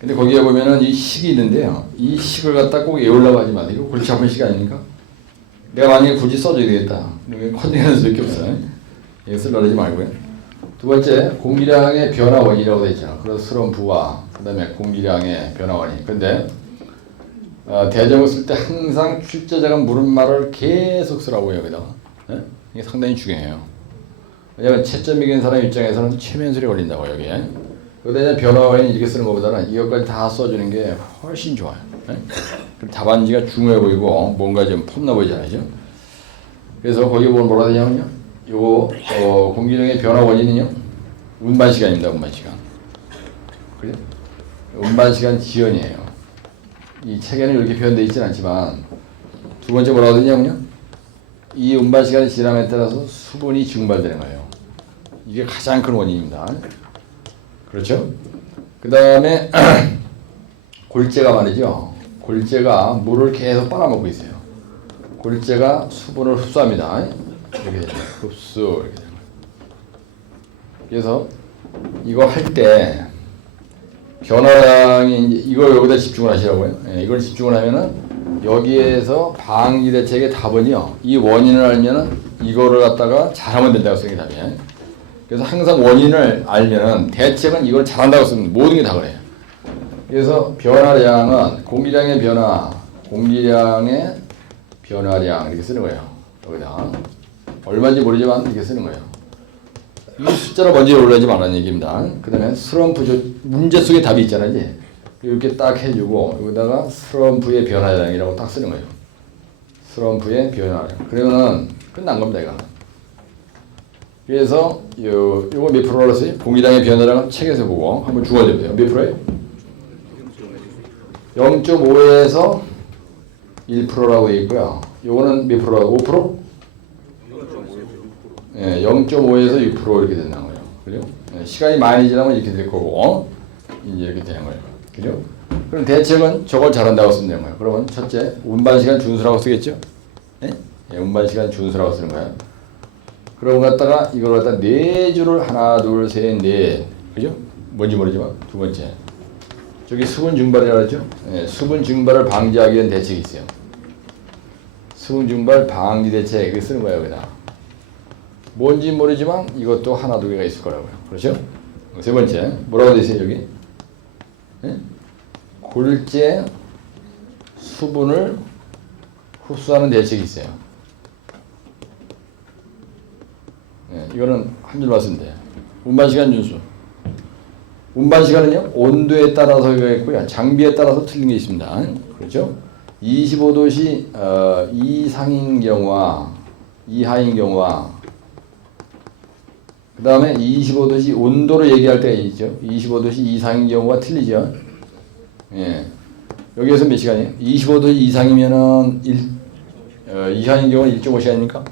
근데 거기에 보면은 이 식이 있는데요. 이 식을 갖다 꼭 외우려고 하지 마세요. 이거 골치 아픈 식 아닙니까? 내가 만약에 굳이 써줘야 되겠다. 컨닝하는 수밖에 없어요. 이거 쓰려고 하지 말고요. 두 번째, 공기량의 변화원이라고 되어 있잖아. 그래서 스럼프와 그 다음에 공기량의 변화원이. 근데 대정을 쓸 때 항상 출제자가 물은 말을 계속 쓰라고요. 여기다가. 네? 이게 상당히 중요해요. 왜냐면 채점 이긴 사람 입장에서는 최면술이 걸린다고 여기에. 그다음에 변화원이 이렇게 쓰는 것보다는 이것까지 다 써주는 게 훨씬 좋아요. 네? 답안지가 중요해 보이고 뭔가 좀 폼나 보이잖아요. 그죠? 그래서 거기 보면 뭐라 되냐면요. 요거 공기량의 변화 원인은요. 운반 시간입니다. 운반 시간. 그래? 운반 시간 지연이에요. 이 책에는 이렇게 표현되어 있지는 않지만 두 번째 뭐라고 되냐면요. 이 운반 시간이 지남에 따라서 수분이 증발되는 거예요. 이게 가장 큰 원인입니다. 그렇죠? 그 다음에 골재가 말이죠. 골재가 물을 계속 빨아먹고 있어요. 골재가 수분을 흡수합니다. 이렇게 되죠. 흡수 이렇게 되는 거예요. 그래서 이거 할 때 변화량이 이제 이거 여기다 집중을 하시라고요. 예, 이걸 집중을 하면은 여기에서 방지 대책의 답은요. 이 원인을 알면은 이거를 갖다가 잘하면 된다고 쓰는 게 답이에요. 그래서 항상 원인을 알면은 대책은 이걸 잘한다고 쓰는 모든 게 다 그래요. 그래서 변화량은 공기량의 변화, 공기량의 변화량 이렇게 쓰는 거예요. 여기다 얼마인지 모르지만 이렇게 쓰는 거예요. 이 숫자로 먼저 올라오지 말라는 얘기입니다. 그 다음에 스럼프 문제 속에 답이 있잖아요. 이제. 이렇게 딱 해주고 여기다가 스럼프의 변화량이라고 딱 쓰는 거예요. 스럼프의 변화량. 그러면은 끝난 겁니다. 이거. 그래서 요거 몇 프로라고 써요? 공기량의 변화량은 책에서 보고 한번 주어져보세요. 몇 프로예요? 0.5에서 1%라고 되어 있고요. 요거는 몇 프로라고? 5%? 예, 0.5에서 6% 이렇게 된다는 거예요. 그죠? 예, 시간이 많이 지나면 이렇게 될 거고, 이제 이렇게 되는 거예요. 그죠? 그럼 대책은 저걸 잘한다고 쓰면 되는 거예요. 그러면 첫째, 운반시간 준수라고 쓰겠죠? 예? 예, 운반시간 준수라고 쓰는 거예요. 그러고 갖다가 이걸 갖다 네 줄을 하나, 둘, 셋, 넷. 그죠? 뭔지 모르지만 두 번째. 저기 수분 증발이라고 했죠? 예, 수분 증발을 방지하기 위한 대책이 있어요. 수분 증발 방지 대책, 이거 쓰는 거예요, 여기다. 뭔지 모르지만 이것도 하나, 두 개가 있을 거라고요. 그렇죠? 세 번째, 뭐라고 되어 있어요, 여기? 예? 골재 수분을 흡수하는 대책이 있어요. 예, 이거는 한 줄만 쓰면 돼요. 운반시간 준수. 운반시간은요, 온도에 따라서가 있고요, 장비에 따라서 틀린 게 있습니다. 그렇죠? 25도씨 이상인 경우와 이하인 경우와 그 다음에 25도씨 온도로 얘기할 때가 있죠. 25도씨 이상인 경우가 틀리죠. 예. 여기에서 몇 시간이에요? 25도 이상이면은 이하인 경우는 1.5시간입니까?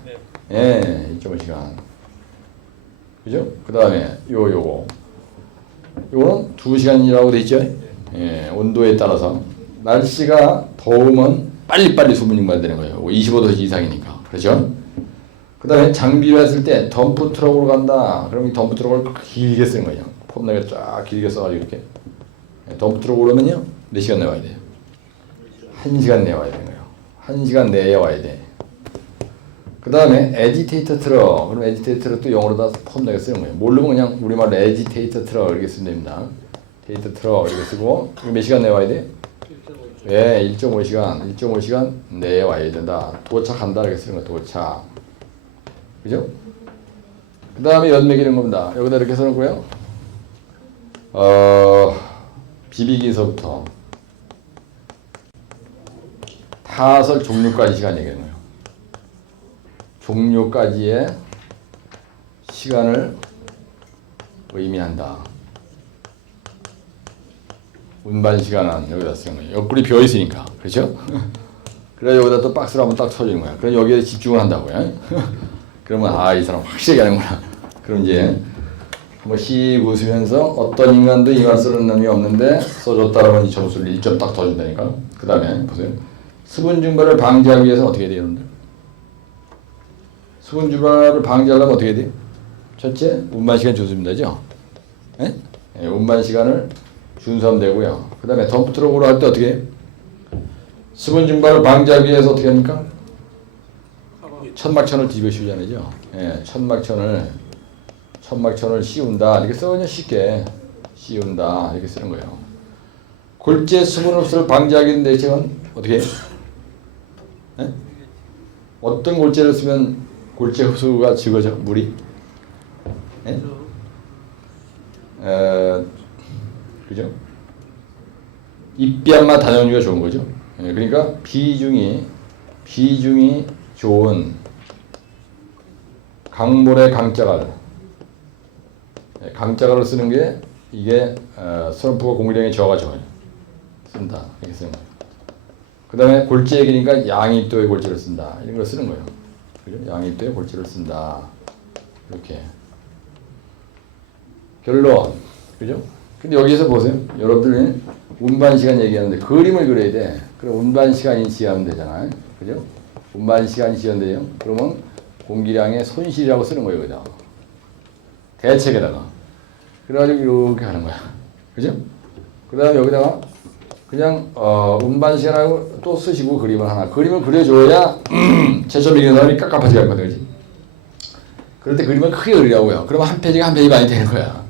예, 1.5시간. 그죠? 그 다음에 요거는 2시간이라고 돼 있죠. 예, 온도에 따라서 날씨가 더우면 빨리빨리 수분 증발되는 거예요. 25도 이상이니까. 그렇죠? 그 다음에 장비로 했을 때 덤프 트럭으로 간다. 그럼 이 덤프 트럭을 길게 쓰는 거예요. 폼나게 쫙 길게 써가지고 이렇게. 덤프 트럭으로 오면요. 몇 시간 내에 와야 돼요? 1시간 내에 와야 되는 거예요. 1시간 내에 와야 돼. 그 다음에 에지테이터 트럭. 그럼 에지테이터 트럭도 영어로 다 폼나게 쓰는 거예요. 모르면 그냥 우리말로 에지테이터 트럭 이렇게 쓰면 됩니다. 테이터 트럭 이렇게 쓰고 몇 시간 내에 와야 돼? 예, 1.5시간 내에 와야 된다. 도착한다 이렇게 쓰는 거예요. 도착. 그죠? 그 다음에 연 매기는 겁니다. 여기다 이렇게 써놓고요. 비비기서부터 타설 종료까지 시간 얘기하는 거예요. 종료까지의 시간을 의미한다. 운반 시간은 여기다 쓰는 거예요. 옆구리 비어 있으니까. 그렇죠? 그래 여기다 또 박스를 한번 딱 쳐주는 거야. 그럼 여기에 집중을 한다고요. 그러면 이 사람 확실히 하는구나. 그럼 이제 한번 씩 웃으면서 어떤 인간도 이 말 쓰는 놈이 없는데 써줬다 그러면 이 점수를 1점 딱 더 준다니까. 그 다음에 보세요. 수분 증발을 방지하기 위해서 어떻게 해야 돼요, 여러분들? 수분 증발을 방지하려면 어떻게 해야 돼요? 첫째, 운반 시간 준수입니다. 그죠? 예? 예, 운반 시간을 준수하면 되고요. 그 다음에 덤프트럭으로 할 때 어떻게 해요? 수분 증발을 방지하기 위해서 어떻게 합니까? 천막천을 뒤집어 씌우잖아요. 예, 천막천을 씌운다. 이렇게 써요. 쉽게 씌운다. 이렇게 쓰는 거예요. 골재 수분 흡수를 방지하기 위한 대책은 어떻게 해요? 예? 어떤 골재를 쓰면 골재 흡수가 적어져? 물이? 예? 그죠? 입비암마 단연유가 좋은 거죠. 예, 그러니까 비중이 좋은 강물의 강자갈을 쓰는 게 이게 스럼프가 공기량이 적어져요. 쓴다. 이렇게 쓰는 거예요. 그 다음에 골재 얘기니까 양입도의 골재를 쓴다. 이런 걸 쓰는 거예요. 그죠? 양입도의 골재를 쓴다. 이렇게. 결론. 그죠? 근데 여기서 보세요. 여러분들이 운반 시간 얘기하는데 그림을 그려야 돼. 그럼 운반 시간이 지하면 되잖아요. 그죠? 운반 시간이 지연돼요. 그러면 공기량의 손실이라고 쓰는 거예요. 그죠? 대책에다가. 그래가지고 이렇게 하는 거야. 그죠? 그 다음에 여기다가 그냥 운반 시간하고 또 쓰시고 그림을 하나. 그림을 그려줘야 제점 이기는 사람이 깝깝하지 않거든. 그지? 그럴 때 그림을 크게 그리라고요. 그러면 한 페이지가 한 페이지 많이 되는 거야.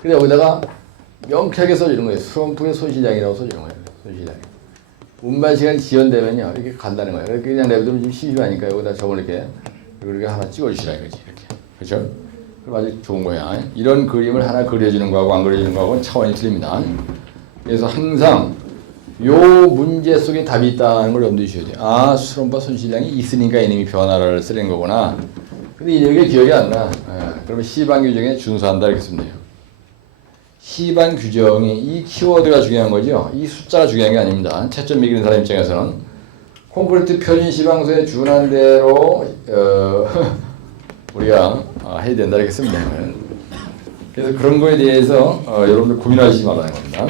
그래 여기다가 명쾌하게 써주는 거예요. 스럼프의 손실량이라고 써주는 거예요. 손실량. 운반 시간이 지연되면요. 이렇게 간다는 거예요. 그래서 그냥 내비두면 좀 심심하니까 여기다 저걸 이렇게 하나 찍어주시라 이거지. 이렇게. 그렇죠? 그럼 아주 좋은 거야. 이런 그림을 하나 그려주는 거하고 안 그려주는 거하고는 차원이 틀립니다. 그래서 항상 요 문제 속에 답이 있다는 걸 염두에 주셔야 돼요. 아, 수론바 손실량이 있으니까 이놈이 변화를 쓰는 거구나. 근데 이게 기억이 안 나. 그러면 시반 규정에 준수한다 이렇게 쓰면 돼요. 시반 규정이 이 키워드가 중요한 거죠. 이 숫자가 중요한 게 아닙니다. 채점 매기는 사람 입장에서는 콘크리트 표준 시방소에 준한 대로 우리가 해야 된다 이렇게 쓰면 돼요. 그래서 그런 거에 대해서 여러분들 고민하시지 말라는 겁니다.